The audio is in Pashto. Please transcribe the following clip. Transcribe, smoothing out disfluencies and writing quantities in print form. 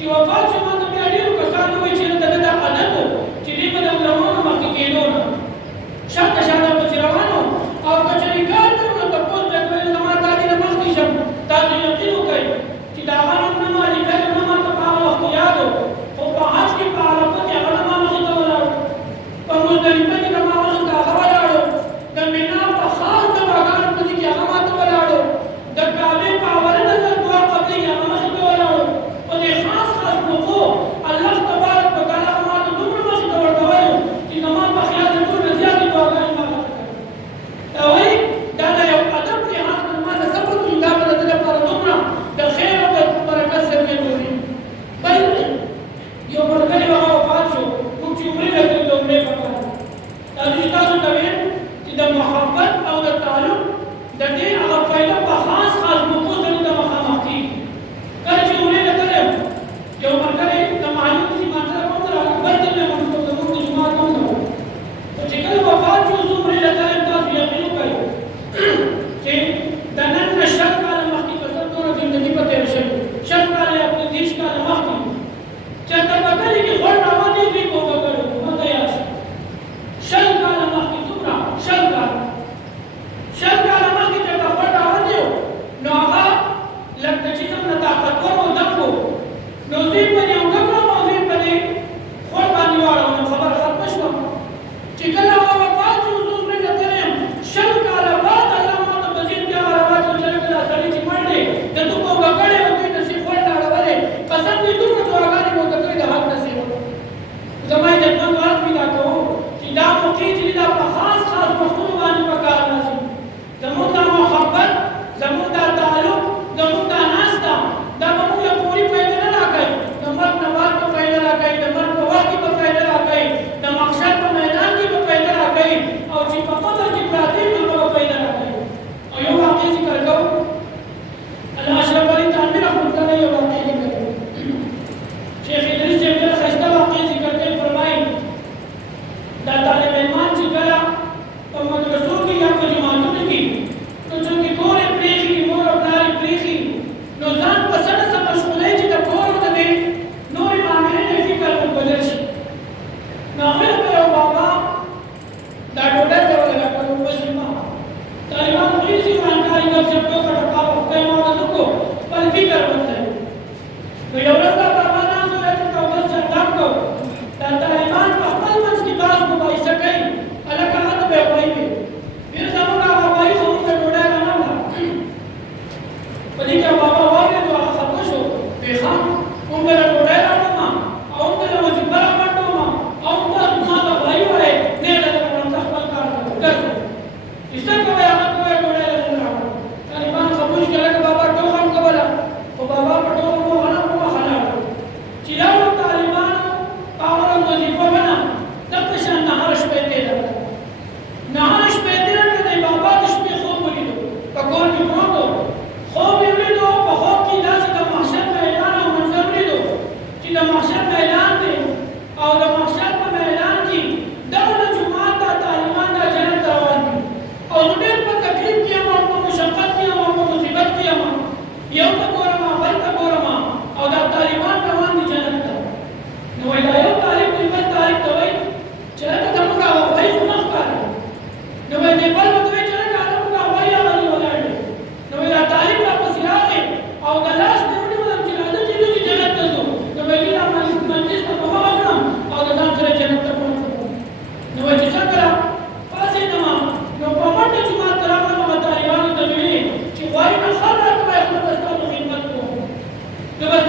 چې موضوع باندې او کومه موضوع باندې خپل باندې واړو خبر ختم شو چې کله هغه وفات شو زوم نه کتلم شل کاله بعد الله ما ته بزید بیا راوات چې کله سړی چې مړ دی د تو په وګړې او دوی نصیب خپل راړولې قسم دې دومره دعاګانې مو ته کوي د حق نصیب زما دې نن واز میلا کوو چې دا موقع چې دا په خاص وختونو باندې پکار راځي زموږ دا محبت زموږ دا تعلق زموږ دا ناستا دا به موږ له پوری فایده نه راکوي د مرګ نه بعد به فایده راکوي د مرګ په وخت کې به فایده راکوي د محشر په میدان کې به فایده راکوي او چې په قبر کې پراته وي هغه به فایده راکوي او یو واقع ذکر کوو الله اشرف علي تانوي رحمت الله یو واقع ذکر کوي شیخ ادریس صاحب ډېره ښایسته واقع ذکر کوي فرمایي دا طالب علمان چې کله په مدرسو کې یا په جماعتونو کې نو چونکې کور یې پرېښي مور او پلار یې پرېښي نو ځان په څه څه مشغولوي چې د کور د دې نورې معاملې نه فکر بدل شي نو هغوی ته یو بابا دا ډوډۍ ته ولګه ورپسې ما طالبان خو هېڅ ورانکاري ګپ شپ ټوکه ټکا په خدای ما ورته وکړو خپل فکر بدلوي نو یو ورځ دا بابا ناست و چې اودس چندان کوو دا طالبان په خپل منځ کې بعض مباحثه کوي هلکه هلته به یې وایي وي بیا زموږ هغه وایي خو موږ ته ډوډۍ رانه وړه په دې کې بابا واورېد او هغه خفه شو ویې ښه موږ به له ډوډۍ راوړم او موږ به له وظیفه راغونډوم او موږ تاسو ما ته وایي وایي نه یې دلته وړم ته خپل کار کوو ګرځئ چې څه کوئ هغه کوئ ډوډۍ له موږ راوړم طالبان خاموش کړه لکه بابا ټوغه هم کوله خو بابا په ټوغه موخه نه په مخه لاړو چې راوړو طالبانو هغه ورځ وظیفه ونه دغه شان نهار شپې تېره کړه نهار شپې تېره کړه د بابا د شپې خوب ولیدو په کور کې پروت و خوب یې ولیدو په خوب کې داسې د محشر میدان او منظر ولیدو چې د محشر میدان دی او د محشر په میدان کې دغه جومات دا طالبان دا جنت ته روان دي او زه ډېر په تکلیف کې یم او په مشقت کې یم او په مصیبت کې یم یو ته ګورم بل ته ګورم او دا طالبان روان دي جنت ته نو وایي دا یو طالب دی بل طالب ته وایي چې هلته زموږ هغه وایي خو نه ښکاري نو وایي دې بل ورته وایي چې هلکه زموږ هغه وایي هغه ولاړ دی نو وایي دا طالب راپسې راغی او د لاس دې ونیولم چې راځه چې ځو چې جنت ته ځو نو وایي دا مجلس ته په مخه کړم او د ځان سره جنت ته پوهڅوم نو وایي چې څنګه پاڅېدم نو په منډه جومات ته راغلم هغه طالبانو ته مې ویلي چې وایي نه خر راته وایي خو به ستا په خدمت کوم نو بس